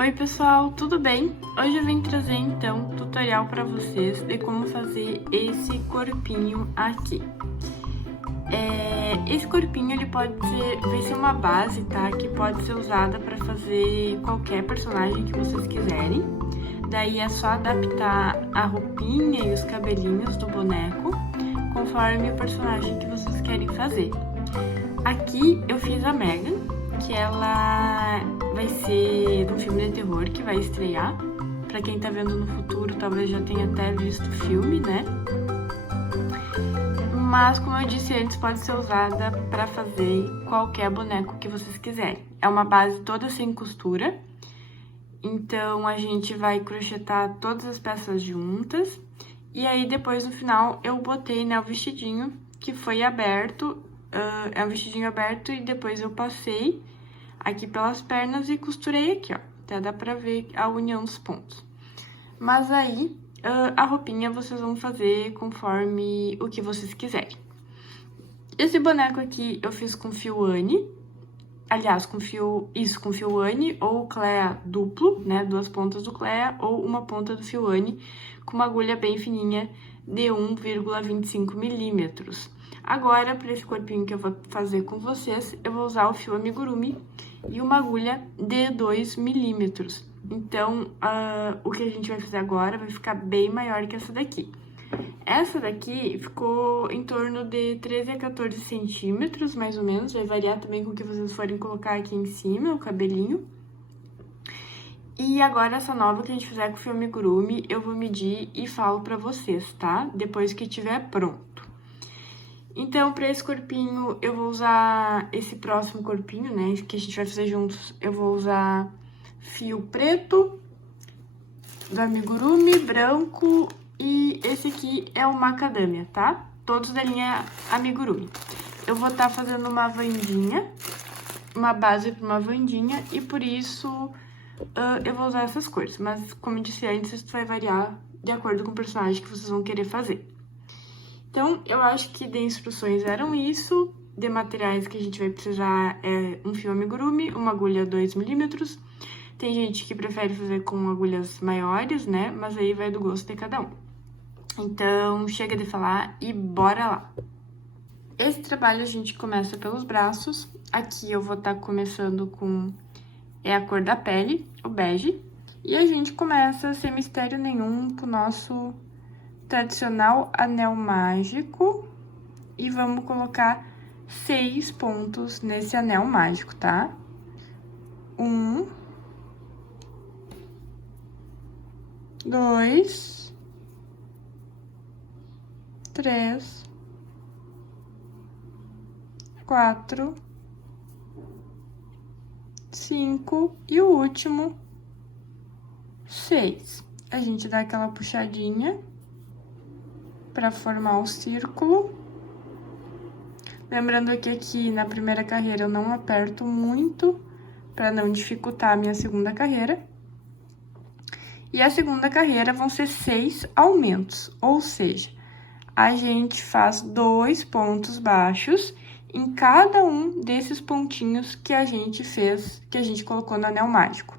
Oi pessoal, tudo bem? Hoje eu vim trazer então um tutorial para vocês de como fazer esse corpinho aqui. Esse corpinho ele vai ser uma base, tá? Que pode ser usada para fazer qualquer personagem que vocês quiserem. Daí é só adaptar a roupinha e os cabelinhos do boneco conforme o personagem que vocês querem fazer. Aqui eu fiz a Megan, que ela vai ser de um filme de terror que vai estrear. Pra quem tá vendo no futuro, talvez já tenha até visto o filme, né? Mas, como eu disse antes, pode ser usada pra fazer qualquer boneco que vocês quiserem. É uma base toda sem costura. Então, a gente vai crochetar todas as peças juntas. E aí, depois, no final, eu botei, né, o vestidinho que foi aberto. É um vestidinho aberto e depois eu passei aqui pelas pernas e costurei aqui, ó. Até dá pra ver a união dos pontos. Mas aí, a roupinha vocês vão fazer conforme o que vocês quiserem. Esse boneco aqui eu fiz com fio Anne. Aliás, com fio Anne ou Clea duplo, né? 2 pontas do Clea ou uma ponta do fio Anne com uma agulha bem fininha de 1,25 milímetros. Agora, para esse corpinho que eu vou fazer com vocês, eu vou usar o fio amigurumi e uma agulha de 2 milímetros. Então, o que a gente vai fazer agora vai ficar bem maior que essa daqui. Essa daqui ficou em torno de 13 a 14 centímetros, mais ou menos. Vai variar também com o que vocês forem colocar aqui em cima, o cabelinho. E agora, essa nova que a gente fizer com o fio amigurumi, eu vou medir e falo pra vocês, tá? Depois que estiver pronto. Então, pra esse corpinho, eu vou usar esse próximo corpinho, né? Que a gente vai fazer juntos. Eu vou usar fio preto, do amigurumi, branco e esse aqui é o macadâmia, tá? Todos da linha amigurumi. Eu vou estar fazendo uma vandinha, uma base para uma vandinha e por isso eu vou usar essas cores. Mas, como eu disse antes, isso vai variar de acordo com o personagem que vocês vão querer fazer. Então, eu acho que de instruções eram isso. De materiais que a gente vai precisar é um fio amigurumi, uma agulha 2 milímetros. Tem gente que prefere fazer com agulhas maiores, né? Mas aí vai do gosto de cada um. Então, chega de falar e bora lá! Esse trabalho a gente começa pelos braços. Aqui eu vou estar começando com a cor da pele, o bege. E a gente começa sem mistério nenhum com o nosso tradicional anel mágico. E vamos colocar 6 pontos nesse anel mágico, tá? 1, 2, 3, 4, 5 e o último, 6. A gente dá aquela puxadinha para formar o círculo. Lembrando que aqui na primeira carreira eu não aperto muito para não dificultar a minha segunda carreira. E a segunda carreira vão ser 6 aumentos, ou seja, a gente faz 2 pontos baixos em cada um desses pontinhos que a gente fez, que a gente colocou no anel mágico.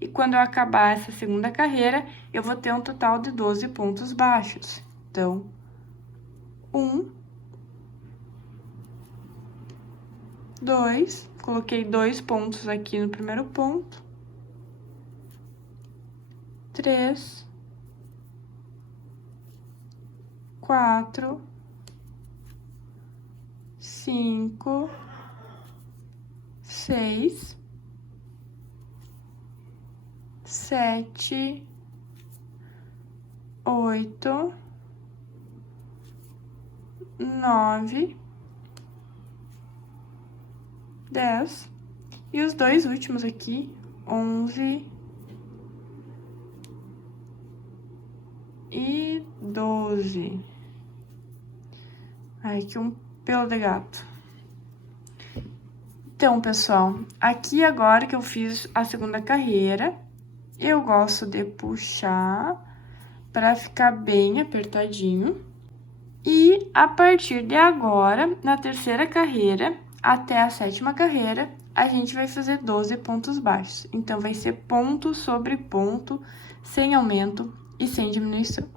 E quando eu acabar essa segunda carreira, eu vou ter um total de 12 pontos baixos. Então, 1, 2, coloquei 2 pontos aqui no primeiro ponto. 3, 4, 5, 6, 7, 8, 9, 10 e os dois últimos aqui, 11 e 12. Ai, que um pelo de gato. Então, pessoal, aqui agora que eu fiz a segunda carreira, eu gosto de puxar para ficar bem apertadinho. E a partir de agora, na terceira carreira até a sétima carreira, a gente vai fazer 12 pontos baixos. Então, vai ser ponto sobre ponto, sem aumento e sem diminuição,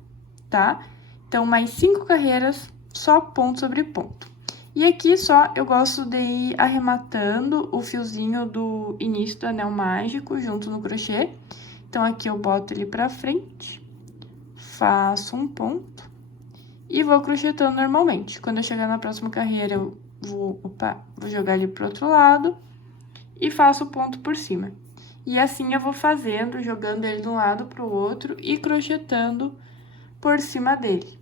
tá? Então, mais 5 carreiras, só ponto sobre ponto. E aqui só eu gosto de ir arrematando o fiozinho do início do anel mágico junto no crochê. Então, aqui eu boto ele pra frente, faço um ponto e vou crochetando normalmente. Quando eu chegar na próxima carreira, eu vou jogar ele pro outro lado e faço o ponto por cima. E assim eu vou fazendo, jogando ele de um lado pro outro e crochetando por cima dele.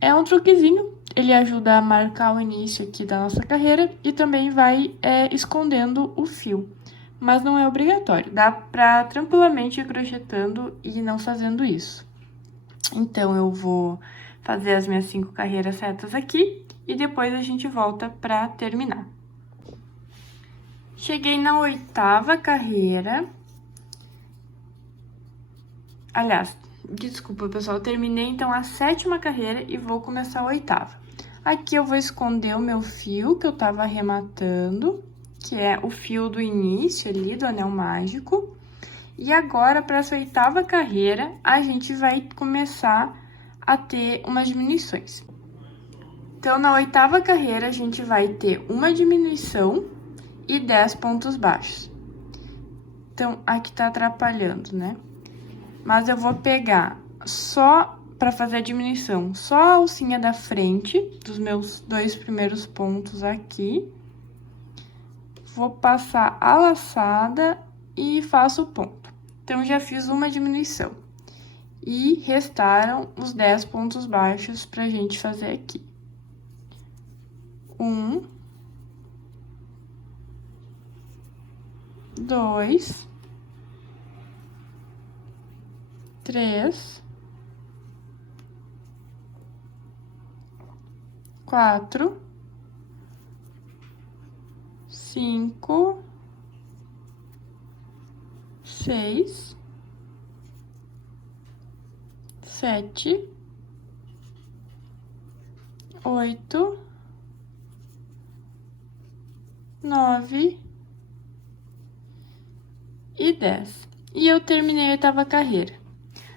É um truquezinho, ele ajuda a marcar o início aqui da nossa carreira e também vai escondendo o fio. Mas não é obrigatório, dá pra tranquilamente ir crochetando e não fazendo isso. Então, eu vou fazer as minhas 5 carreiras retas aqui e depois a gente volta pra terminar. Cheguei na 8ª carreira. Aliás, desculpa, pessoal, eu terminei então a 7ª carreira e vou começar a 8ª. Aqui eu vou esconder o meu fio que eu tava arrematando, que é o fio do início ali do anel mágico. E agora, para essa 8ª carreira, a gente vai começar a ter umas diminuições. Então, na 8ª carreira, a gente vai ter uma diminuição e 10 pontos baixos. Então, aqui tá atrapalhando, né? Mas eu vou pegar só, para fazer a diminuição, só a alcinha da frente dos meus 2 primeiros pontos aqui. Vou passar a laçada e faço o ponto. Então, já fiz uma diminuição. E restaram os 10 pontos baixos pra gente fazer aqui. 1, 2, 3, 4, 5, 6, 7, 8, 9 e 10. E eu terminei a 8ª carreira.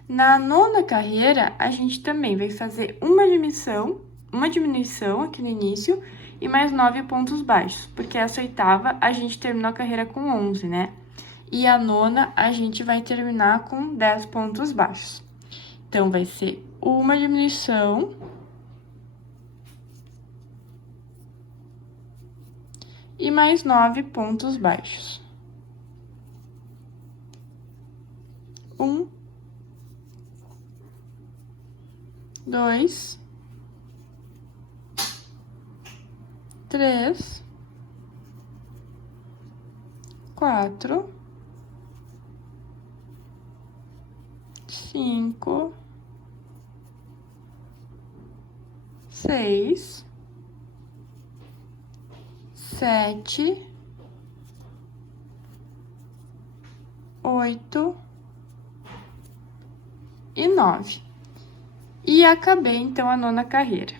Na 9ª carreira, a gente também vai fazer uma diminuição aqui no início e mais 9 pontos baixos, porque essa 8ª a gente terminou a carreira com 11, né? E a 9ª a gente vai terminar com 10 pontos baixos. Então, vai ser uma diminuição e mais 9 pontos baixos. 1, 2, 3, 4, 5, 6, 7, 8 e 9. E acabei, então, a 9ª carreira.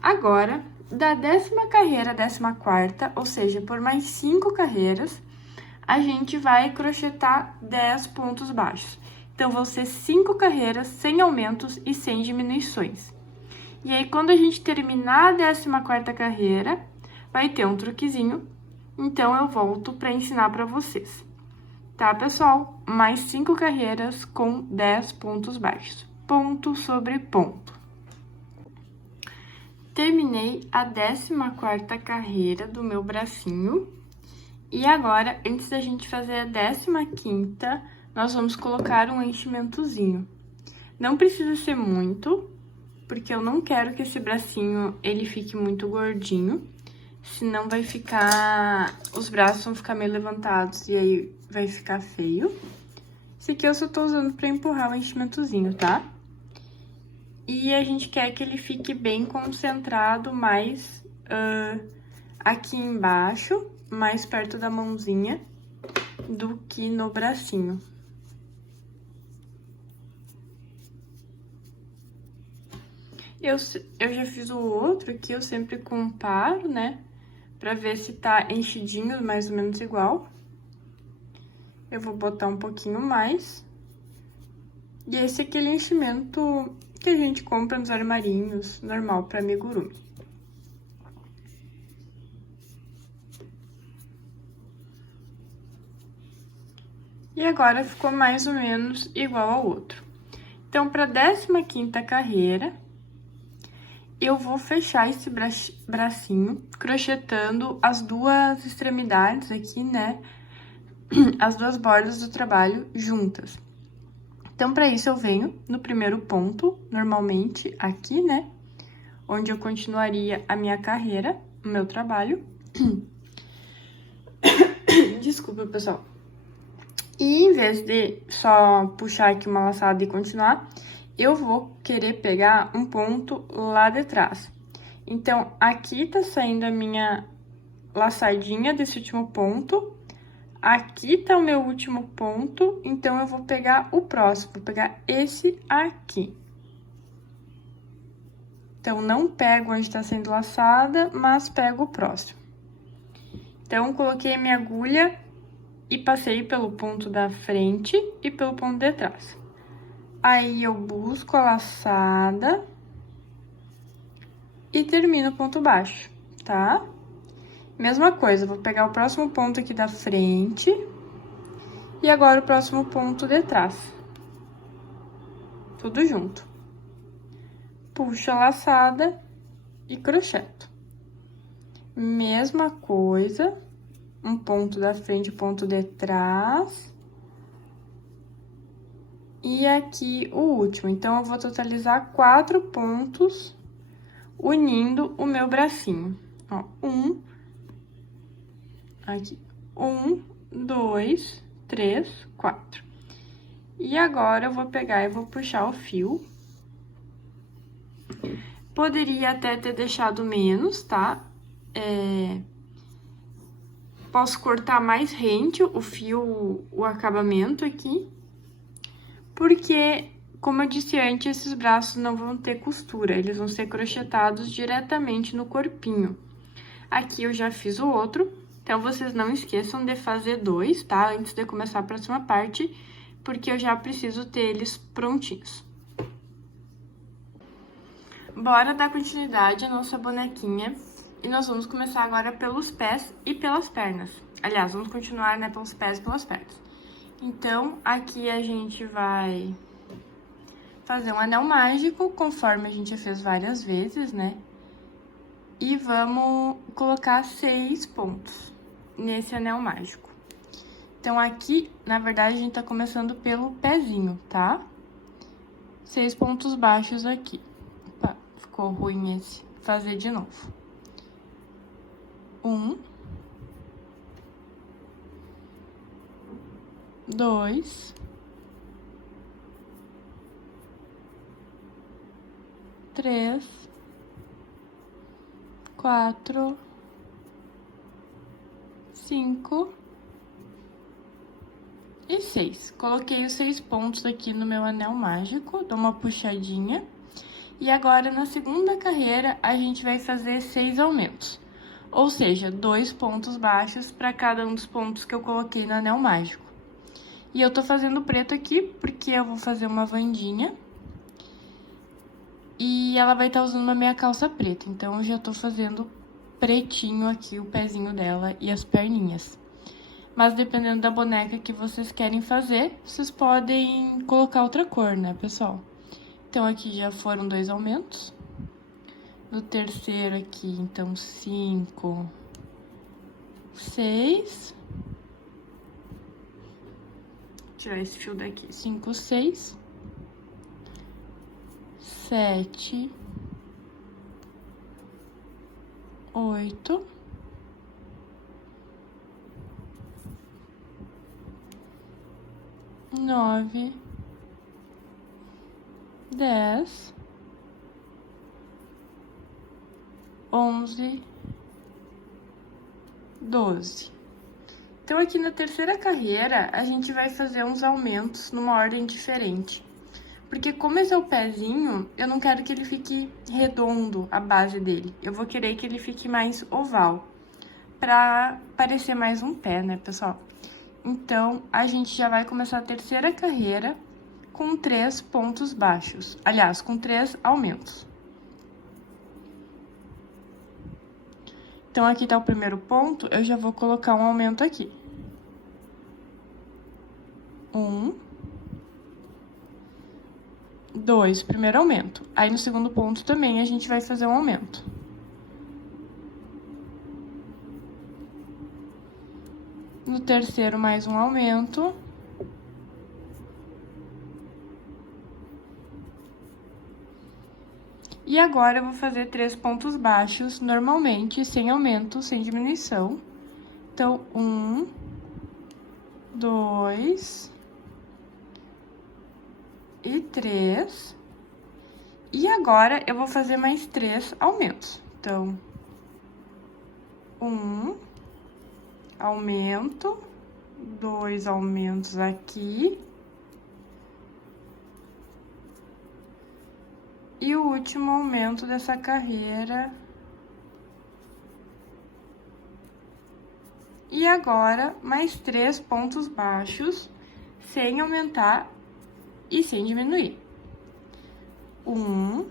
Agora, da 10ª carreira à 14ª, ou seja, por mais 5 carreiras, a gente vai crochetar 10 pontos baixos. Então, vão ser 5 carreiras sem aumentos e sem diminuições. E aí, quando a gente terminar a 14ª carreira, vai ter um truquezinho, então eu volto para ensinar para vocês. Tá, pessoal? Mais 5 carreiras com 10 pontos baixos. Ponto sobre ponto. Terminei a 14ª carreira do meu bracinho. E agora, antes da gente fazer a 15ª, nós vamos colocar um enchimentozinho. Não precisa ser muito, porque eu não quero que esse bracinho ele fique muito gordinho. Senão vai ficar... os braços vão ficar meio levantados e aí vai ficar feio. Esse aqui eu só tô usando pra empurrar o enchimentozinho, tá? E a gente quer que ele fique bem concentrado mais aqui embaixo, mais perto da mãozinha, do que no bracinho. Eu já fiz o outro aqui, eu sempre comparo, né? pra ver se tá enchidinho, mais ou menos igual. Eu vou botar um pouquinho mais. E esse é aquele enchimento que a gente compra nos armarinhos, normal, pra amigurumi. E agora ficou mais ou menos igual ao outro. Então, pra 15ª carreira, eu vou fechar esse bracinho, crochetando as duas extremidades aqui, né? As duas bordas do trabalho juntas. Então, para isso, eu venho no primeiro ponto, normalmente aqui, né? Onde eu continuaria a minha carreira, o meu trabalho. Desculpa, pessoal. E em vez de só puxar aqui uma laçada e continuar, eu vou querer pegar um ponto lá de trás. Então, aqui tá saindo a minha laçadinha desse último ponto. Aqui tá o meu último ponto, então eu vou pegar o próximo, vou pegar esse aqui. Então, não pego onde tá sendo laçada, mas pego o próximo. Então, coloquei minha agulha e passei pelo ponto da frente e pelo ponto de trás. Aí, eu busco a laçada e termino o ponto baixo, tá? Mesma coisa, vou pegar o próximo ponto aqui da frente e agora o próximo ponto de trás. Tudo junto. Puxo a laçada e crocheto. Mesma coisa, um ponto da frente, ponto de trás. E aqui o último. Então, eu vou totalizar 4 pontos unindo o meu bracinho. Ó, aqui, 1, 2, 3, 4. E agora, eu vou pegar e vou puxar o fio. Poderia até ter deixado menos, tá? Posso cortar mais rente o fio, o acabamento aqui. Porque, como eu disse antes, esses braços não vão ter costura. Eles vão ser crochetados diretamente no corpinho. Aqui eu já fiz o outro. Então, vocês não esqueçam de fazer 2, tá? Antes de começar a próxima parte, porque eu já preciso ter eles prontinhos. Bora dar continuidade à nossa bonequinha. E nós vamos começar agora pelos pés e pelas pernas. Aliás, vamos continuar, né, pelos pés e pelas pernas. Então, aqui a gente vai fazer um anel mágico, conforme a gente já fez várias vezes, né? E vamos colocar 6 pontos nesse anel mágico. Então, aqui, na verdade, a gente tá começando pelo pezinho, tá? 6 pontos baixos aqui. Opa, ficou ruim esse. Fazer de novo. 1, 2, 3, 4, 5 e 6. Coloquei os 6 pontos aqui no meu anel mágico, dou uma puxadinha. E agora, na segunda carreira, a gente vai fazer 6 aumentos. Ou seja, 2 pontos baixos para cada um dos pontos que eu coloquei no anel mágico. E eu tô fazendo preto aqui, porque eu vou fazer uma vandinha. E ela vai estar usando uma meia calça preta, então eu já tô fazendo pretinho aqui o pezinho dela e as perninhas. Mas dependendo da boneca que vocês querem fazer, vocês podem colocar outra cor, né, pessoal? Então, aqui já foram 2 aumentos. No terceiro aqui, então, 5, 6. Tirar esse fio daqui. 5, 6. 7, 8, 9, 10, 11, 12. Então, aqui na terceira carreira, a gente vai fazer uns aumentos numa ordem diferente. Porque como esse é o pezinho, eu não quero que ele fique redondo, a base dele. Eu vou querer que ele fique mais oval. pra parecer mais um pé, né, pessoal? Então, a gente já vai começar a terceira carreira com 3 pontos baixos. Aliás, com 3 aumentos. Então, aqui tá o primeiro ponto, eu já vou colocar um aumento aqui. 1, 2, primeiro aumento. Aí, no segundo ponto também, a gente vai fazer um aumento. No terceiro, mais um aumento. E agora, eu vou fazer 3 pontos baixos, normalmente, sem aumento, sem diminuição. Então, 1, 2 e 3. E agora, eu vou fazer mais 3 aumentos. Então, 1 aumento, 2 aumentos aqui. E o último aumento dessa carreira. E agora, mais 3 pontos baixos, sem aumentar e sem diminuir. 1,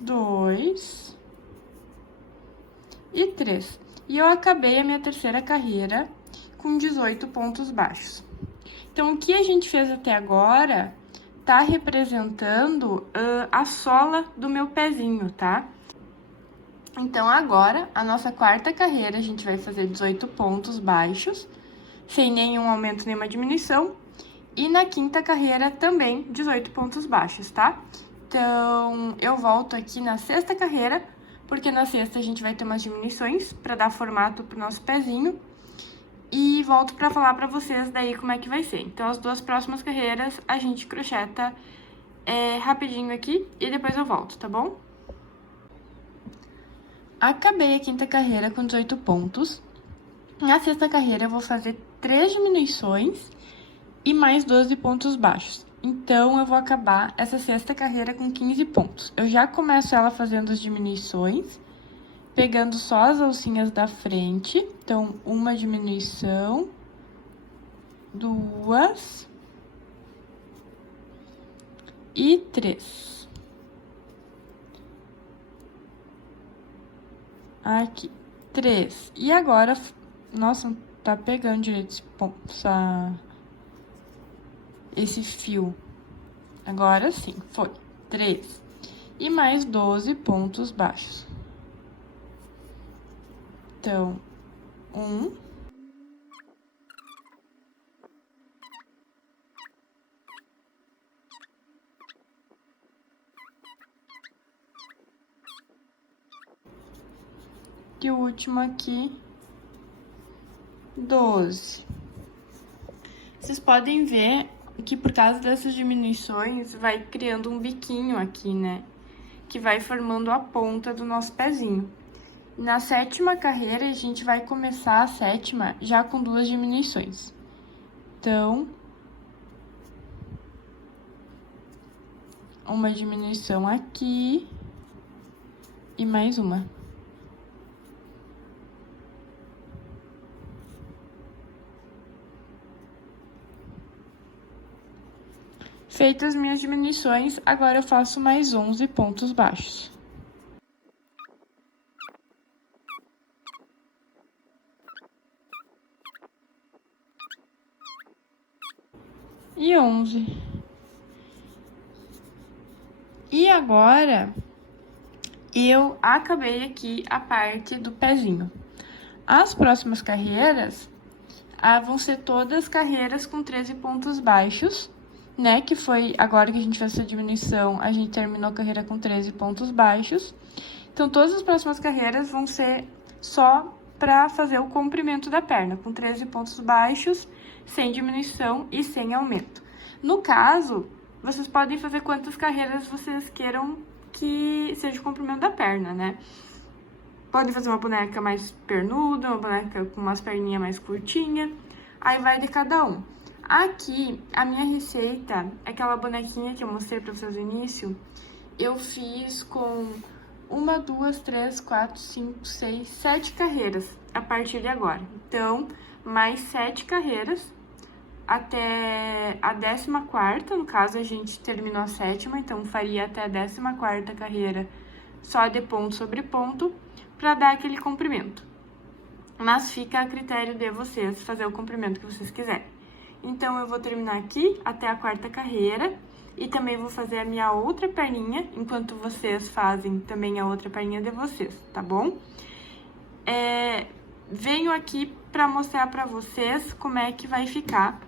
2 e 3. E eu acabei a minha terceira carreira com 18 pontos baixos. Então, o que a gente fez até agora tá representando a sola do meu pezinho, tá? Então, agora, a nossa quarta carreira, a gente vai fazer 18 pontos baixos, sem nenhum aumento, nenhuma diminuição. E na quinta carreira, também 18 pontos baixos, tá? Então, eu volto aqui na sexta carreira, porque na sexta a gente vai ter umas diminuições para dar formato pro nosso pezinho. E volto pra falar pra vocês daí como é que vai ser. Então, as 2 próximas carreiras, a gente crocheta rapidinho aqui e depois eu volto, tá bom? Acabei a quinta carreira com 18 pontos. Na sexta carreira, eu vou fazer 3 diminuições e mais 12 pontos baixos. Então, eu vou acabar essa sexta carreira com 15 pontos. Eu já começo ela fazendo as diminuições, pegando só as alcinhas da frente. Então, uma diminuição, 2 e 3. Aqui, 3. E agora, nossa, não tá pegando direito esse ponto, esse fio. Agora sim, foi. 3. E mais 12 pontos baixos. Então, 1. E o último aqui, 12. Vocês podem ver que por causa dessas diminuições, vai criando um biquinho aqui, né? Que vai formando a ponta do nosso pezinho. Na sétima carreira, a gente vai começar a sétima já com 2 diminuições. Então, uma diminuição aqui e mais uma. Feitas as minhas diminuições, agora eu faço mais 11 pontos baixos. E 11. E agora, eu acabei aqui a parte do pezinho. As próximas carreiras vão ser todas carreiras com 13 pontos baixos, né? Que foi agora que a gente fez essa diminuição, a gente terminou a carreira com 13 pontos baixos. Então, todas as próximas carreiras vão ser só para fazer o comprimento da perna, com 13 pontos baixos, sem diminuição e sem aumento. No caso, vocês podem fazer quantas carreiras vocês queiram que seja o comprimento da perna, né? Podem fazer uma boneca mais pernuda, uma boneca com umas perninhas mais curtinhas, aí vai de cada um. Aqui, a minha receita, aquela bonequinha que eu mostrei pra vocês no início, eu fiz com 1, 2, 3, 4, 5, 6, 7 carreiras a partir de agora. Então, mais 7 carreiras até a 14ª, no caso a gente terminou a 7ª, então faria até a 14ª carreira só de ponto sobre ponto, para dar aquele comprimento. Mas fica a critério de vocês fazer o comprimento que vocês quiserem. Então, eu vou terminar aqui até a 4ª carreira e também vou fazer a minha outra perninha, enquanto vocês fazem também a outra perninha de vocês, tá bom? Venho aqui para mostrar para vocês como é que vai ficar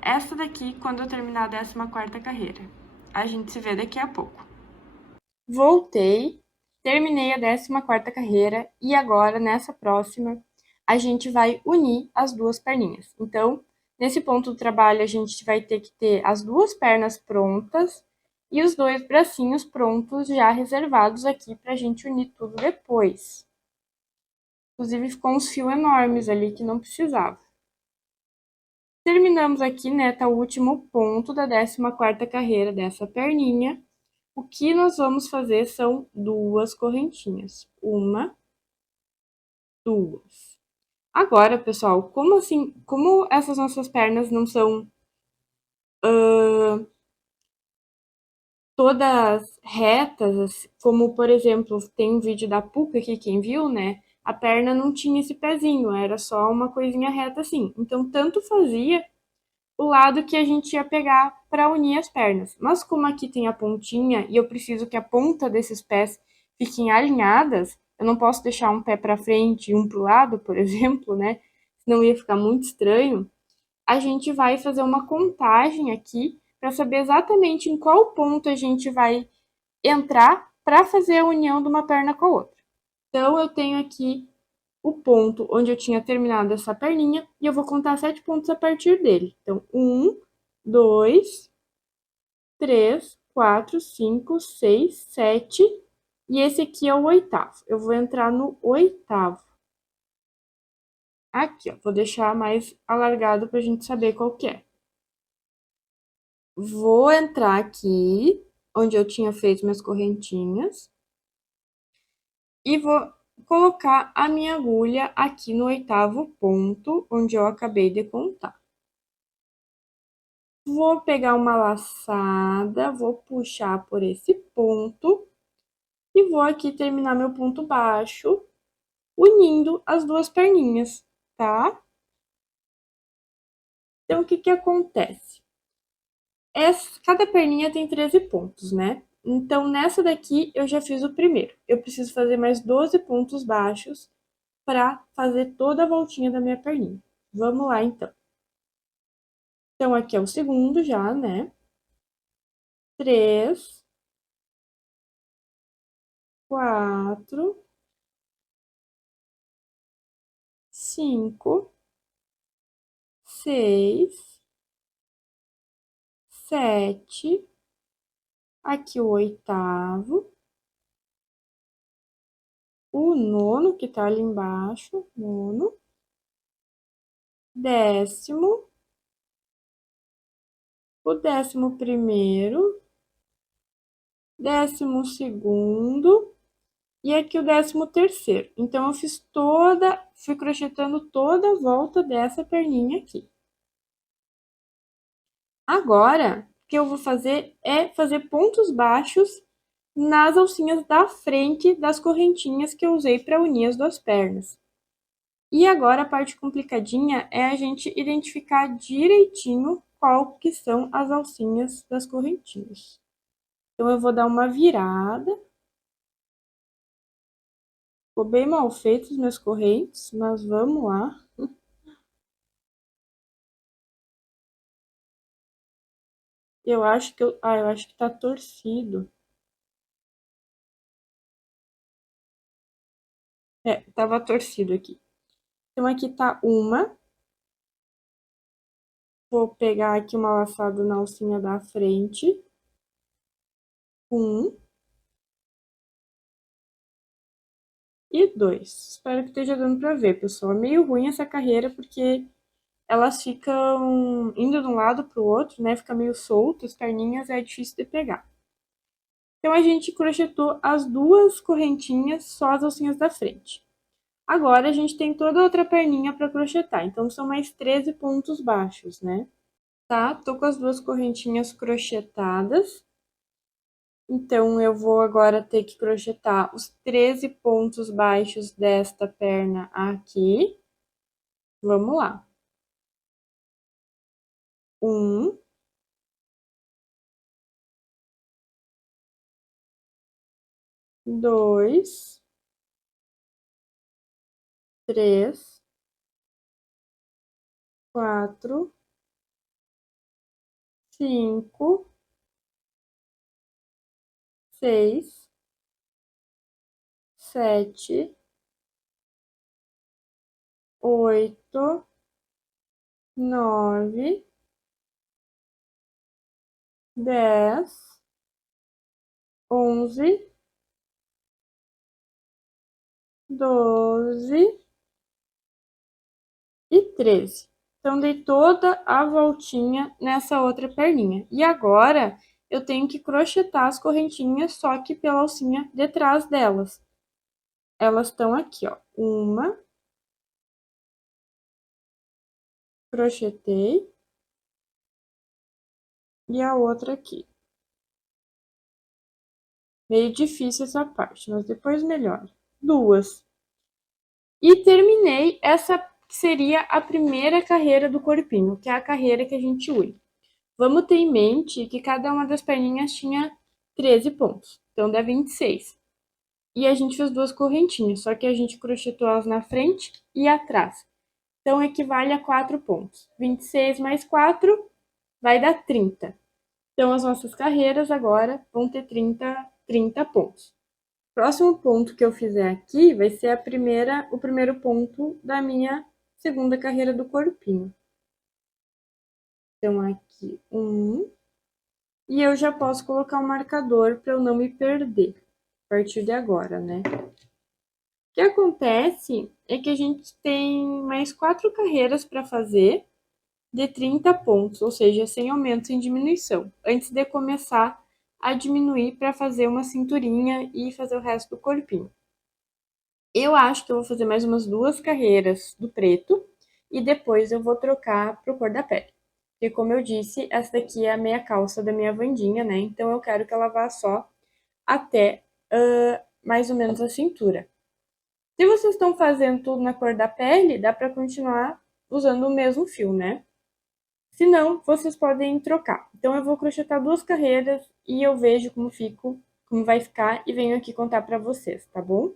essa daqui quando eu terminar a 14ª carreira. A gente se vê daqui a pouco. Voltei, terminei a 14ª carreira e agora, nessa próxima, a gente vai unir as duas perninhas. Então, nesse ponto do trabalho, a gente vai ter que ter as duas pernas prontas e os dois bracinhos prontos, já reservados aqui pra gente unir tudo depois. Inclusive, ficou uns fios enormes ali que não precisava. Terminamos aqui, né, tá o último ponto da 14ª carreira dessa perninha. O que nós vamos fazer são duas correntinhas. Uma, duas. Agora, pessoal, como essas nossas pernas não são todas retas, como, por exemplo, tem um vídeo da Puca aqui, quem viu, né? A perna não tinha esse pezinho, era só uma coisinha reta assim. Então, tanto fazia o lado que a gente ia pegar para unir as pernas. Mas como aqui tem a pontinha e eu preciso que a ponta desses pés fiquem alinhadas, eu não posso deixar um pé para frente e um para o lado, por exemplo, né? Senão ia ficar muito estranho. A gente vai fazer uma contagem aqui para saber exatamente em qual ponto a gente vai entrar para fazer a união de uma perna com a outra. Então, eu tenho aqui o ponto onde eu tinha terminado essa perninha e eu vou contar 7 pontos a partir dele. Então, 1, 2, 3, 4, 5, 6, 7 e esse aqui é o oitavo. Eu vou entrar no oitavo. Aqui, ó, vou deixar mais alargado para a gente saber qual que é. Vou entrar aqui, onde eu tinha feito minhas correntinhas, e vou colocar a minha agulha aqui no oitavo ponto, onde eu acabei de contar. Vou pegar uma laçada, vou puxar por esse ponto e vou aqui terminar meu ponto baixo, unindo as duas perninhas, tá? Então, o que que acontece? Cada perninha tem 13 pontos, né? Então, nessa daqui, eu já fiz o primeiro. Eu preciso fazer mais 12 pontos baixos para fazer toda a voltinha da minha perninha. Vamos lá, então. Então, aqui é o segundo já, né? 3, 4, 5, 6, 7, aqui o oitavo, o nono, que tá ali embaixo, nono, 10º, o 11º, 12º e aqui o 13º. Então, eu fui crochetando toda a volta dessa perninha aqui. Agora, o que eu vou fazer é fazer pontos baixos nas alcinhas da frente das correntinhas que eu usei para unir as duas pernas. E agora, a parte complicadinha é a gente identificar direitinho qual que são as alcinhas das correntinhas. Então, eu vou dar uma virada. Ficou bem mal feito os meus correntes, mas vamos lá. Eu acho que eu acho que tá torcido. É, tava torcido aqui. Então, aqui tá uma. Vou pegar aqui uma laçada na alcinha da frente. 1. E 2. Espero que esteja dando pra ver, pessoal. É meio ruim essa carreira, porque elas ficam indo de um lado pro outro, né? Fica meio solto, as perninhas é difícil de pegar. Então, a gente crochetou as duas correntinhas, só as alcinhas da frente. Agora, a gente tem toda a outra perninha para crochetar, então são mais 13 pontos baixos, né? Tá? Tô com as duas correntinhas crochetadas. Então, eu vou agora ter que crochetar os 13 pontos baixos desta perna aqui. Vamos lá. 1, 2, 3, 4, 5, 6, 7, 8, 9, 10, 11, 12 e 13. Então, dei toda a voltinha nessa outra perninha. E agora, eu tenho que crochetar as correntinhas, só que pela alcinha de trás delas. Elas estão aqui, ó. Uma, crochetei, e a outra aqui. Meio difícil essa parte, mas depois melhora. Duas. E terminei essa que seria a primeira carreira do corpinho, que é a carreira que a gente une. Vamos ter em mente que cada uma das perninhas tinha 13 pontos, então dá 26. E a gente fez duas correntinhas, só que a gente crochetou elas na frente e atrás. Então, equivale a 4 pontos. 26 mais 4 vai dar 30. Então, as nossas carreiras agora vão ter 30 pontos. O próximo ponto que eu fizer aqui vai ser o primeiro ponto da minha segunda carreira do corpinho. Então, aqui, 1. E eu já posso colocar um marcador para eu não me perder a partir de agora, né? O que acontece é que a gente tem mais 4 carreiras para fazer de 30 pontos, ou seja, sem aumento, sem diminuição, antes de começar a diminuir para fazer uma cinturinha e fazer o resto do corpinho. Eu acho que eu vou fazer mais umas 2 carreiras do preto e depois eu vou trocar pro cor da pele. Porque, como eu disse, essa daqui é a meia calça da minha Wandinha, né? Então, eu quero que ela vá só até mais ou menos a cintura. Se vocês estão fazendo tudo na cor da pele, dá para continuar usando o mesmo fio, né? Se não, vocês podem trocar. Então, eu vou crochetar 2 carreiras e eu vejo como vai ficar e venho aqui contar para vocês, tá bom?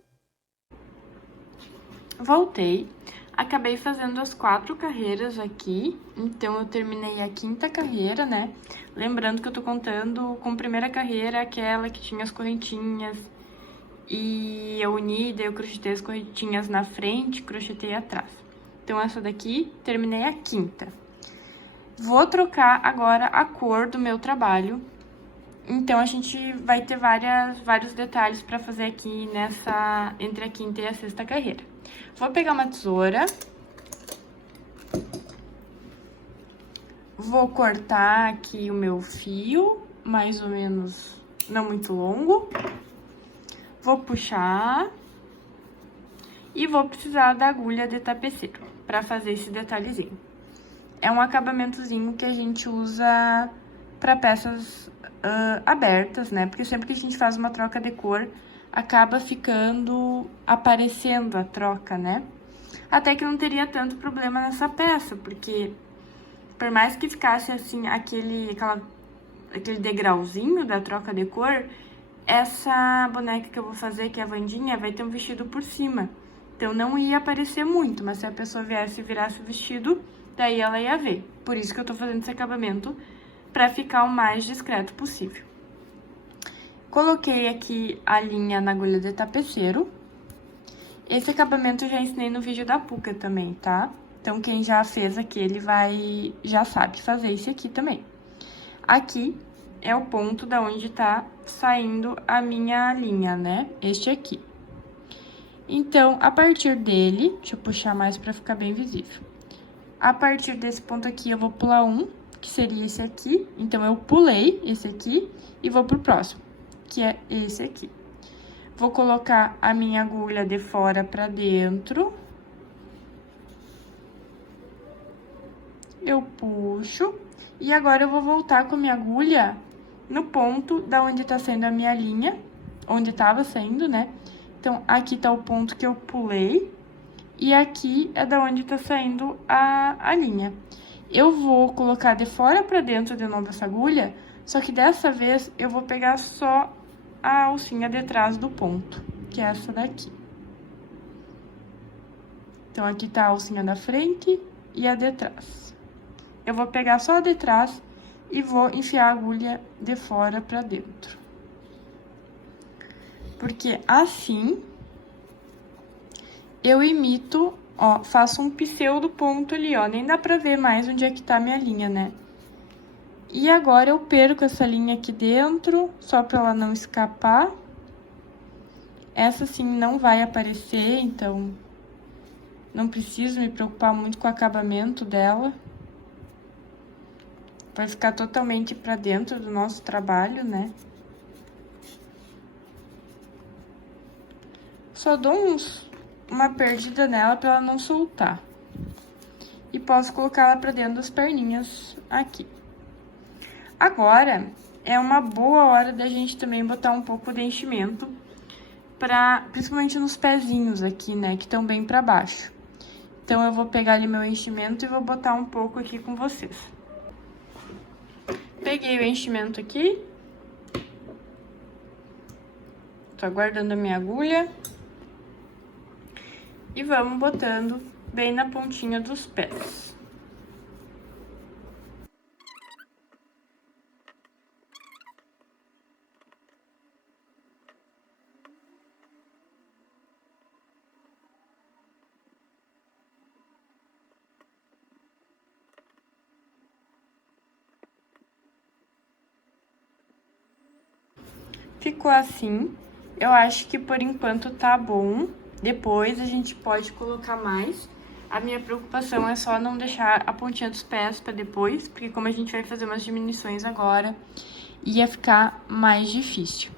Voltei, acabei fazendo as 4 carreiras aqui, então eu terminei a 5ª carreira, né? Lembrando que eu tô contando com a primeira carreira, aquela que tinha as correntinhas, e eu uni, daí eu crochetei as correntinhas na frente, crochetei atrás. Então, essa daqui, terminei a 5ª. Vou trocar agora a cor do meu trabalho. Então, a gente vai ter vários detalhes para fazer aqui entre a 5ª e a 6ª carreira. Vou pegar uma tesoura. Vou cortar aqui o meu fio, mais ou menos, não muito longo. Vou puxar. E vou precisar da agulha de tapeceiro para fazer esse detalhezinho. É um acabamentozinho que a gente usa para peças abertas, né? Porque sempre que a gente faz uma troca de cor, acaba aparecendo a troca, né? Até que não teria tanto problema nessa peça, porque por mais que ficasse assim, aquele degrauzinho da troca de cor, essa boneca que eu vou fazer, que é a Wandinha, vai ter um vestido por cima. Então, não ia aparecer muito, mas se a pessoa viesse e virasse o vestido, daí ela ia ver. Por isso que eu tô fazendo esse acabamento, pra ficar o mais discreto possível. Coloquei aqui a linha na agulha de tapeceiro. Esse acabamento eu já ensinei no vídeo da Puca também, tá? Então, quem já fez aquele já sabe fazer esse aqui também. Aqui é o ponto da onde tá saindo a minha linha, né? Este aqui. Então, a partir dele, deixa eu puxar mais pra ficar bem visível. A partir desse ponto aqui, eu vou pular um, que seria esse aqui. Então, eu pulei esse aqui e vou pro próximo, que é esse aqui. Vou colocar a minha agulha de fora pra dentro. Eu puxo. E agora eu vou voltar com a minha agulha no ponto da onde tá saindo a minha linha, onde tava saindo, né? Então, aqui tá o ponto que eu pulei, e aqui é da onde tá saindo a linha. Eu vou colocar de fora pra dentro de novo essa agulha, só que dessa vez eu vou pegar só a alcinha de trás do ponto, que é essa daqui. Então, aqui tá a alcinha da frente e a de trás. Eu vou pegar só a de trás e vou enfiar a agulha de fora pra dentro. Porque assim, eu imito, ó, faço um pseudo ponto ali, ó. Nem dá pra ver mais onde é que tá a minha linha, né? E agora eu perco essa linha aqui dentro, só pra ela não escapar. Essa sim não vai aparecer, então não preciso me preocupar muito com o acabamento dela. Vai ficar totalmente pra dentro do nosso trabalho, né? Só dou uma perdida nela pra ela não soltar. E posso colocar ela pra dentro das perninhas aqui. Agora, é uma boa hora da gente também botar um pouco de enchimento, principalmente nos pezinhos aqui, né, que estão bem pra baixo. Então, eu vou pegar ali meu enchimento e vou botar um pouco aqui com vocês. Peguei o enchimento aqui. Tô aguardando a minha agulha. E vamos botando bem na pontinha dos pés. Ficou assim. Eu acho que por enquanto tá bom. Depois a gente pode colocar mais. A minha preocupação é só não deixar a pontinha dos pés pra depois, porque como a gente vai fazer umas diminuições agora, ia ficar mais difícil.